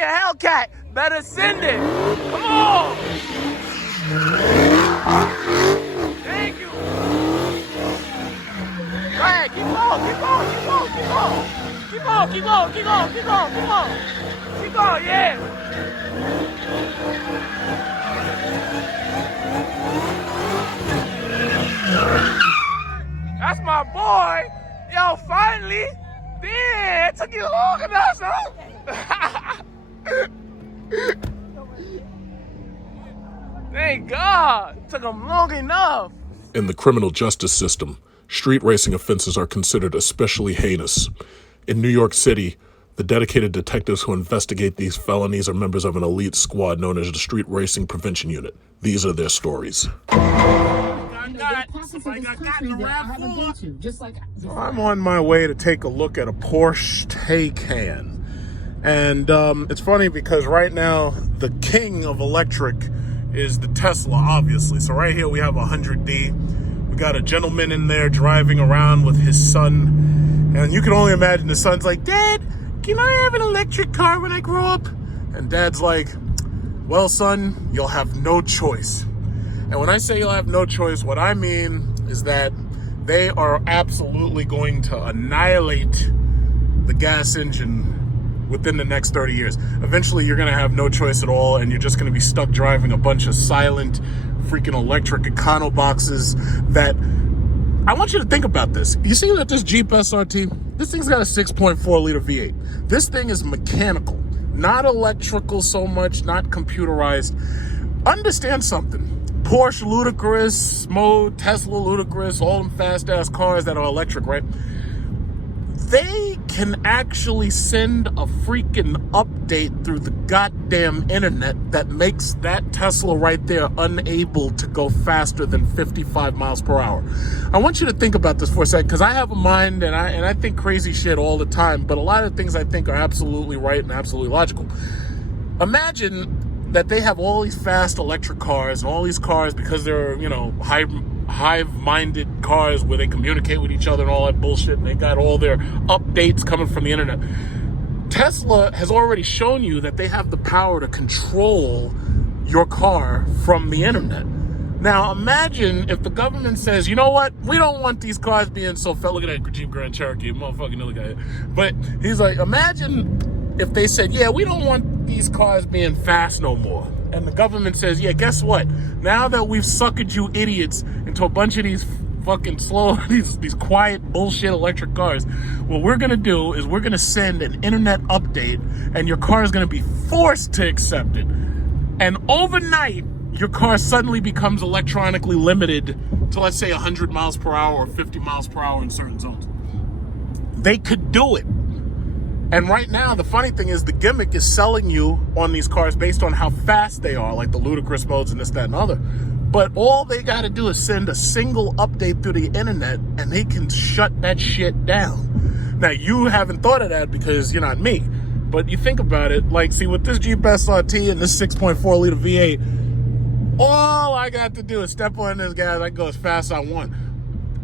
fucking Hellcat. Better send it. Come on. Thank you. Go ahead, keep going, keep going, keep going, keep going. Keep going, keep going, keep going, keep going, keep going. Keep going, yeah. That's my boy. Yo, finally. Damn, it took you long enough, huh? Thank God. It took him long enough. In the criminal justice system, street racing offenses are considered especially heinous. In New York City, the dedicated detectives who investigate these felonies are members of an elite squad known as the Street Racing Prevention Unit. These are their stories. So I'm on my way to take a look at a Porsche Taycan. And it's funny because right now, the king of electric is the Tesla, obviously. So right here we have a 100D. We got a gentleman in there driving around with his son. And you can only imagine the son's like, Dad, can I have an electric car when I grow up? And Dad's like, well, son, you'll have no choice. And when I say you'll have no choice, what I mean is that they are absolutely going to annihilate the gas engine within the next 30 years. Eventually, you're gonna have no choice at all, and you're just gonna be stuck driving a bunch of silent, freaking electric econo boxes that... I want you to think about this. You see that this Jeep SRT, this thing's got a 6.4 liter V8. This thing is mechanical, not electrical so much, not computerized. Understand something. Porsche ludicrous, mode, Tesla ludicrous, all them fast-ass cars that are electric, right? They can actually send a freaking update through the goddamn internet that makes that Tesla right there unable to go faster than 55 miles per hour. I want you to think about this for a second, because I have a mind and I think crazy shit all the time, but a lot of things I think are absolutely right and absolutely logical. Imagine that they have all these fast electric cars and all these cars because they're, you know, hive-minded cars where they communicate with each other and all that bullshit, and they got all their updates coming from the internet. Tesla has already shown you that they have the power to control your car from the internet. Now, imagine if the government says, you know what, we don't want these cars being so fast. Look at that Jeep Grand Cherokee, motherfucking little guy. But he's like, imagine if they said, yeah, we don't want these cars being fast no more. And the government says, yeah, guess what? Now that we've suckered you idiots into a bunch of these fucking slow, these quiet bullshit electric cars, what we're gonna do is we're gonna send an internet update and your car is gonna be forced to accept it. And overnight, your car suddenly becomes electronically limited to, let's say, 100 miles per hour or 50 miles per hour in certain zones. They could do it. And right now, the funny thing is the gimmick is selling you on these cars based on how fast they are, like the ludicrous modes and this, that, and other. But all they got to do is send a single update through the internet and they can shut that shit down. Now, you haven't thought of that because you're not me. But you think about it, like, see, with this Jeep SRT and this 6.4 liter V8, all I got to do is step on this gas, I can go as fast as I want.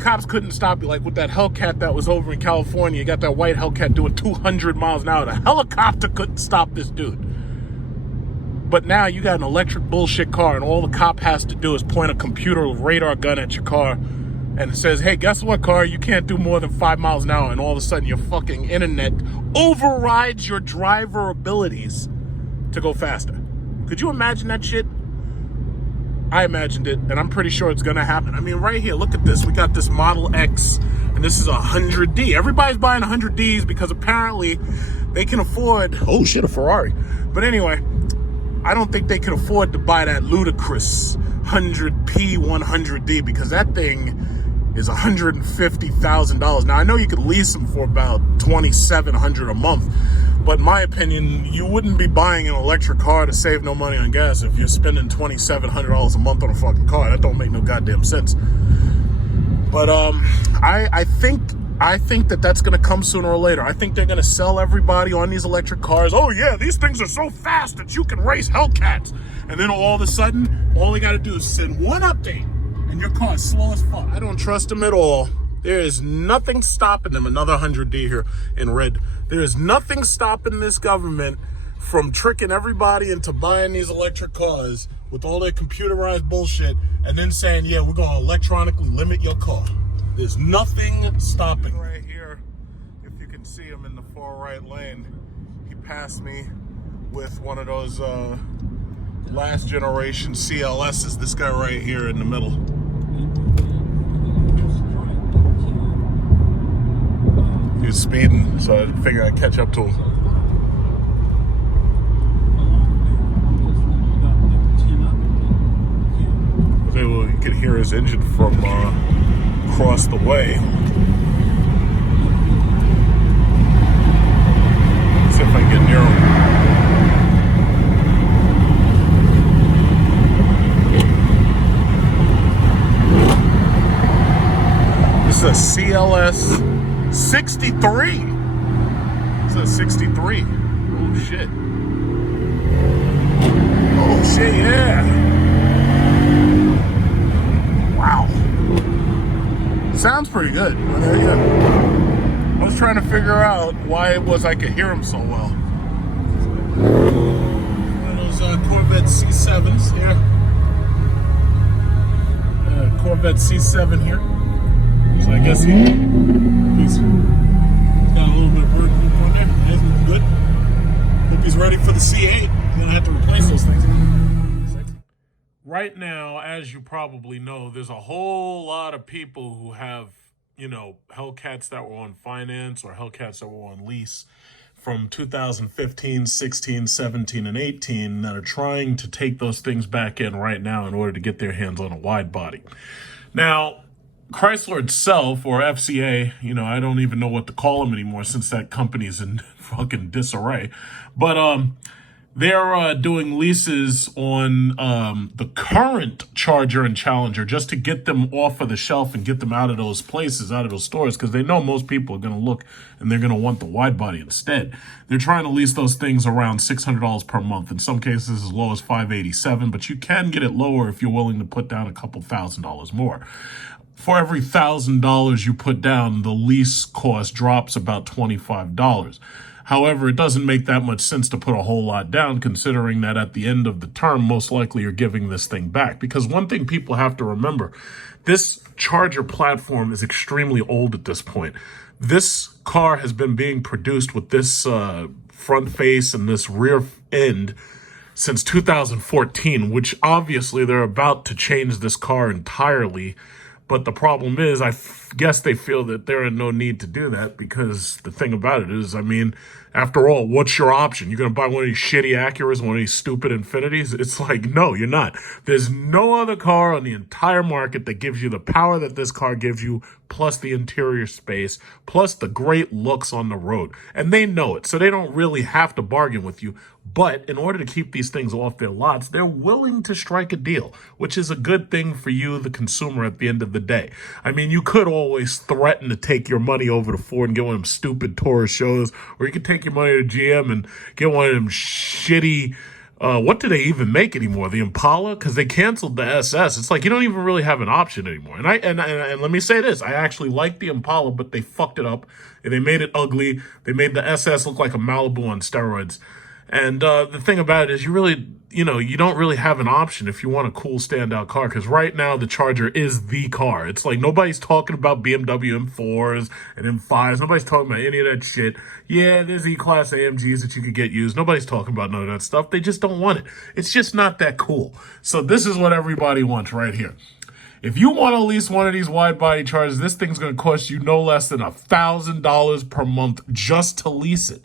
Cops couldn't stop you. Like with that Hellcat that was over in California, you got that white Hellcat doing 200 miles an hour. The helicopter couldn't stop this dude. But now you got an electric bullshit car, and all the cop has to do is point a computer radar gun at your car, and it says, hey, guess what, car? You can't do more than 5 miles an hour, and all of a sudden your fucking internet overrides your driver abilities to go faster. Could you imagine that shit? I imagined it, and I'm pretty sure it's gonna happen. I mean, right here, look at this. We got this Model X, and this is a 100D. Everybody's buying 100Ds because apparently they can afford, oh shit, a Ferrari. But anyway, I don't think they can afford to buy that ludicrous 100P 100D because that thing is $150,000. Now, I know you could lease them for about $2,700 a month, but in my opinion, you wouldn't be buying an electric car to save no money on gas if you're spending $2,700 a month on a fucking car. That don't make no goddamn sense. But I think that that's going to come sooner or later. I think they're going to sell everybody on these electric cars. Oh yeah, these things are so fast that you can race Hellcats. And then all of a sudden, all they got to do is send one update and your car is slow as fuck. I don't trust them at all. There is nothing stopping them. Another 100D here in red. There is nothing stopping this government from tricking everybody into buying these electric cars with all their computerized bullshit and then saying, yeah, we're going to electronically limit your car. There's nothing stopping. Right here, if you can see him in the far right lane, he passed me with one of those last generation CLSs. This guy right here in the middle. He was speeding, so I figured I'd catch up to him. Well, you can hear his engine from across the way. Let's see if I can get near him. This is a CLS 63. This is a 63. Oh shit. Oh shit, yeah. Wow. Sounds pretty good. I was trying to figure out why it was I could hear him so well. One of those Corvette C7s here. Corvette C7 here. So I guess he's got a little bit of bird poop on there. That's good. Hope he's ready for the C8. I'm going to have to replace those things. Right now, as you probably know, there's a whole lot of people who have, you know, Hellcats that were on finance or Hellcats that were on lease from 2015, 16, 17, and 18 that are trying to take those things back in right now in order to get their hands on a wide body. Now, Chrysler itself, or FCA, you know, I don't even know what to call them anymore since that company's in fucking disarray. But they're doing leases on the current Charger and Challenger just to get them off of the shelf and get them out of those places, out of those stores, because they know most people are going to look and they're going to want the wide body instead. They're trying to lease those things around $600 per month, in some cases as low as $587, but you can get it lower if you're willing to put down a couple $1,000s more. For every $1,000 you put down, the lease cost drops about $25. However, it doesn't make that much sense to put a whole lot down, considering that at the end of the term, most likely you're giving this thing back. Because one thing people have to remember, this Charger platform is extremely old at this point. This car has been being produced with this front face and this rear end since 2014, which obviously they're about to change this car entirely. But the problem is, I guess they feel that they're in no need to do that, because the thing about it is, I mean, after all, what's your option? You're going to buy one of these shitty Acuras, one of these stupid Infinities? It's like, no, you're not. There's no other car on the entire market that gives you the power that this car gives you, plus the interior space, plus the great looks on the road. And they know it, so they don't really have to bargain with you. But in order to keep these things off their lots, they're willing to strike a deal, which is a good thing for you, the consumer, at the end of the day. I mean, you could always threaten to take your money over to Ford and get one of them stupid tourist shows, or you could take your money to GM and get one of them shitty, what do they even make anymore? The Impala? Because they canceled the SS. It's like you don't even really have an option anymore. And let me say this. I actually like the Impala, but they fucked it up. And they made it ugly. They made the SS look like a Malibu on steroids. And the thing about it is you really, you know, you don't really have an option if you want a cool standout car, because right now the Charger is the car. It's like nobody's talking about BMW M4s and M5s. Nobody's talking about any of that shit. Yeah, there's E-Class AMGs that you could get used. Nobody's talking about none of that stuff. They just don't want it. It's just not that cool. So this is what everybody wants right here. If you want to lease one of these wide body Chargers, this thing's going to cost you no less than $1,000 per month just to lease it.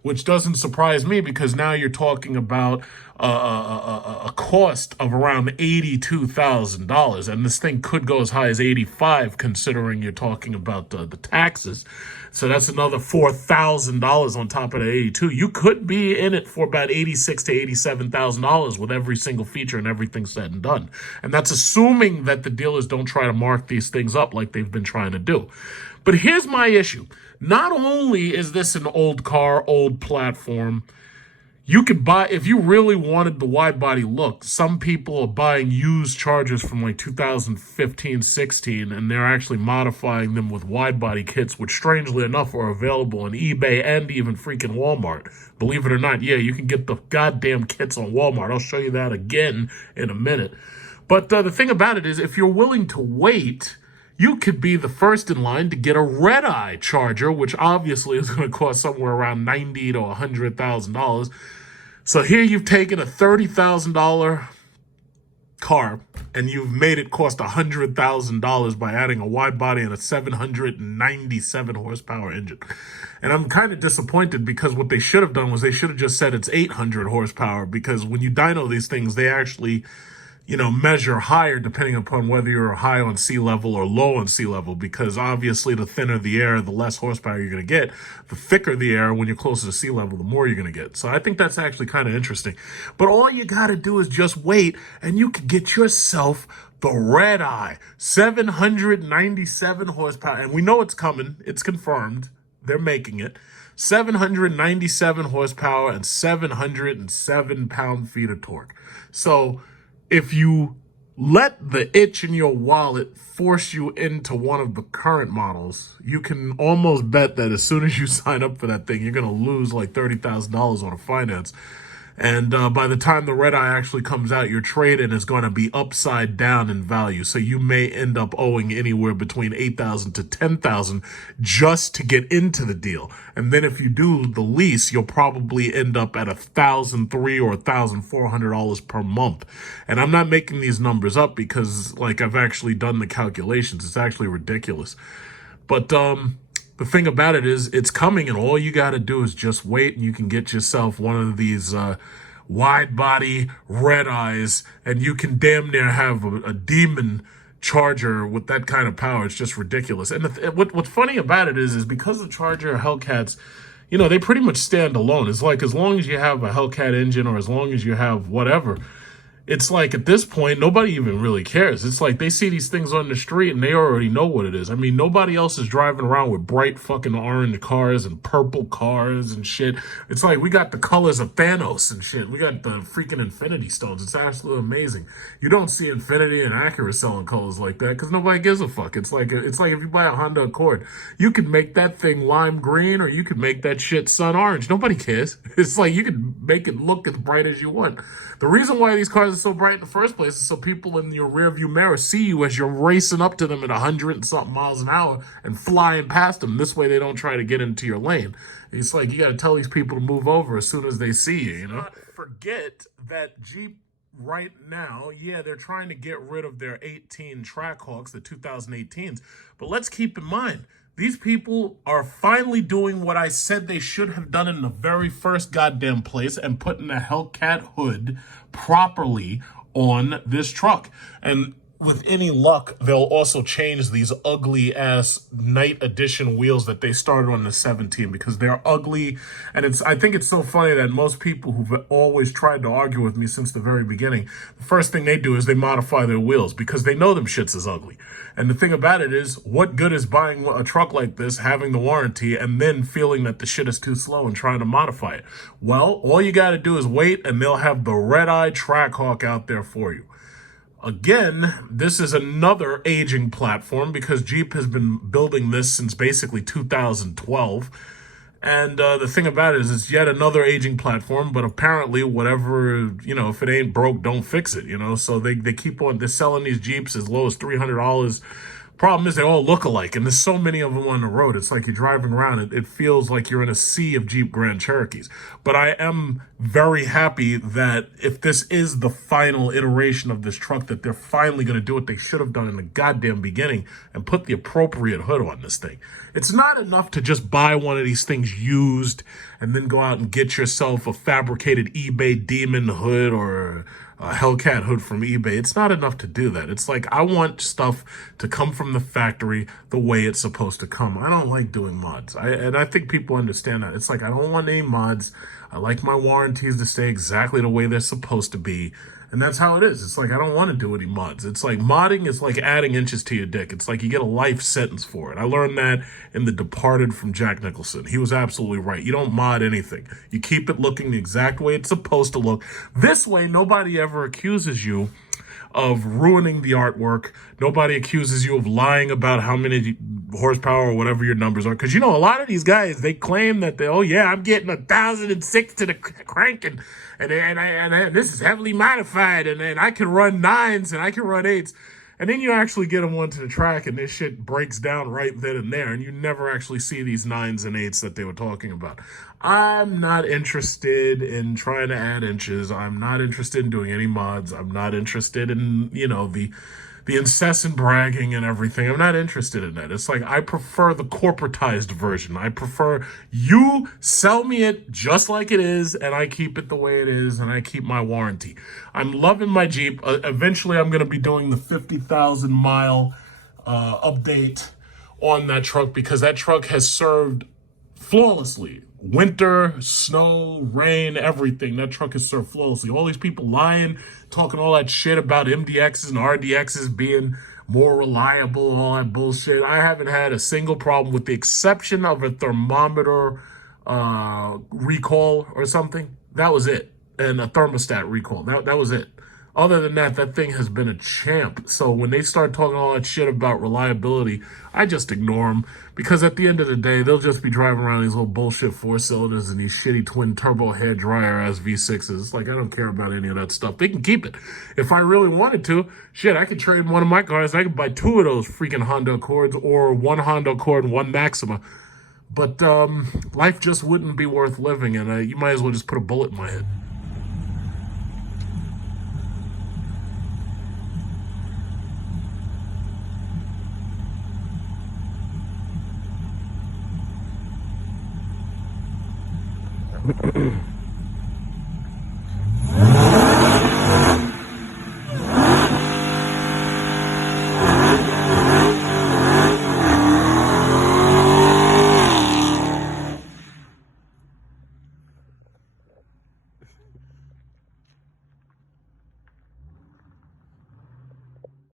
Which doesn't surprise me, because now you're talking about a cost of around $82,000, and this thing could go as high as $85,000, considering you're talking about the taxes. So that's another $4,000 on top of the $82,000. You could be in it for about $86,000 to $87,000 with every single feature and everything said and done. And that's assuming that the dealers don't try to mark these things up like they've been trying to do. But here's my issue. Not only is this an old car, old platform, You could buy, if you really wanted the wide body look, some people are buying used Chargers from like 2015, 16, and they're actually modifying them with wide body kits, which strangely enough are available on eBay and even freaking Walmart. Believe it or not, yeah, you can get the goddamn kits on Walmart. I'll show you that again in a minute. But the thing about it is, if you're willing to wait, you could be the first in line to get a Redeye Charger, which obviously is going to cost somewhere around $90,000 to $100,000. So here you've taken a $30,000 car and you've made it cost $100,000 by adding a wide body and a 797 horsepower engine. And I'm kind of disappointed because what they should have done was they should have just said it's 800 horsepower, because when you dyno these things, they actually, measure higher depending upon whether you're high on sea level or low on sea level, because obviously the thinner the air, the less horsepower you're going to get. The thicker the air, when you're closer to sea level, the more you're going to get. So I think that's actually kind of interesting. But all you got to do is just wait, and you can get yourself the Redeye, 797 horsepower. And we know it's coming. It's confirmed. They're making it. 797 horsepower and 707 pound-feet of torque. So if you let the itch in your wallet force you into one of the current models, you can almost bet that as soon as you sign up for that thing, you're going to lose like $30,000 on a finance. And by the time the Redeye actually comes out, your trade-in is going to be upside down in value. So you may end up owing anywhere between $8,000 to $10,000 just to get into the deal. And then if you do the lease, you'll probably end up at $1,300 or $1,400 per month. And I'm not making these numbers up because, I've actually done the calculations. It's actually ridiculous. But the thing about it is, it's coming, and all you got to do is just wait, and you can get yourself one of these wide body Redeyes, and you can damn near have a demon Charger with that kind of power. It's just ridiculous. And what's funny about it is because the Charger Hellcats, they pretty much stand alone. It's like, as long as you have a Hellcat engine, or as long as you have whatever, it's like at this point, nobody even really cares. It's like they see these things on the street and they already know what it is. I mean, nobody else is driving around with bright fucking orange cars and purple cars and shit. It's like we got the colors of Thanos and shit. We got the freaking Infinity Stones. It's absolutely amazing. You don't see Infinity and Acura selling colors like that because nobody gives a fuck. It's like if you buy a Honda Accord, you can make that thing lime green or you can make that shit sun orange. Nobody cares. It's like you can make it look as bright as you want. The reason why these cars are so bright in the first place is so people in your rearview mirror see you as you're racing up to them at 100 and something miles an hour and flying past them. This way they don't try to get into your lane. It's like you got to tell these people to move over as soon as they see you, Not forget that Jeep right now, yeah, they're trying to get rid of their 18 Trackhawks, the 2018s. But let's keep in mind, these people are finally doing what I said they should have done in the very first goddamn place and putting a Hellcat hood properly on this truck. And with any luck, they'll also change these ugly ass night edition wheels that they started on the 17 because they're ugly. And I think it's so funny that most people who've always tried to argue with me since the very beginning, the first thing they do is they modify their wheels because they know them shits is ugly. And the thing about it is, what good is buying a truck like this, having the warranty, and then feeling that the shit is too slow and trying to modify it? Well, all you got to do is wait, and they'll have the Redeye Trackhawk out there for you. Again, this is another aging platform because Jeep has been building this since basically 2012. And the thing about it is it's yet another aging platform, but apparently whatever, if it ain't broke, don't fix it, So they keep on, they're selling these Jeeps as low as $300. Problem is they all look alike, and there's so many of them on the road. It's like you're driving around, it feels like you're in a sea of Jeep Grand Cherokees. But I am very happy that if this is the final iteration of this truck, that they're finally going to do what they should have done in the goddamn beginning and put the appropriate hood on this thing. It's not enough to just buy one of these things used and then go out and get yourself a fabricated eBay Demon hood or a Hellcat hood from eBay. It's not enough to do that. It's like, I want stuff to come from the factory the way it's supposed to come. I don't like doing mods. And I think people understand that. It's like, I don't want any mods. I like my warranties to stay exactly the way they're supposed to be. And that's how it is. It's like, I don't want to do any mods. It's like modding is like adding inches to your dick. It's like you get a life sentence for it. I learned that in The Departed from Jack Nicholson. He was absolutely right. You don't mod anything. You keep it looking the exact way it's supposed to look. This way, nobody ever accuses you of ruining the artwork. Nobody accuses you of lying about how many horsepower or whatever your numbers are. Because, you know, a lot of these guys, they claim that they, oh yeah, I'm getting 1,006 to the crank and this is heavily modified and then I can run 9s and I can run 8s. And then you actually get them onto the track and this shit breaks down right then and there. And you never actually see these 9s and 8s that they were talking about. I'm not interested in trying to add inches. I'm not interested in doing any mods. I'm not interested in, you know, the incessant bragging and everything. I'm not interested in that. It's like, I prefer the corporatized version. I prefer you sell me it just like it is, and I keep it the way it is, and I keep my warranty. I'm loving my Jeep. Eventually, I'm going to be doing the 50,000 mile update on that truck because that truck has served flawlessly. Winter, snow, rain, everything. That truck has served flawlessly. All these people lying, talking all that shit about MDXs and RDXs being more reliable, all that bullshit. I haven't had a single problem with the exception of a thermometer recall or something. That was it. And a thermostat recall. That was it. Other than that, that thing has been a champ. So when they start talking all that shit about reliability, I just ignore them. Because at the end of the day, they'll just be driving around these little bullshit 4-cylinders and these shitty twin turbo hair dryer ass V6s. It's like, I don't care about any of that stuff. They can keep it. If I really wanted to, shit, I could trade one of my cars. I could buy 2 of those freaking Honda Accords or 1 Honda Accord and 1 Maxima. But life just wouldn't be worth living. And you might as well just put a bullet in my head.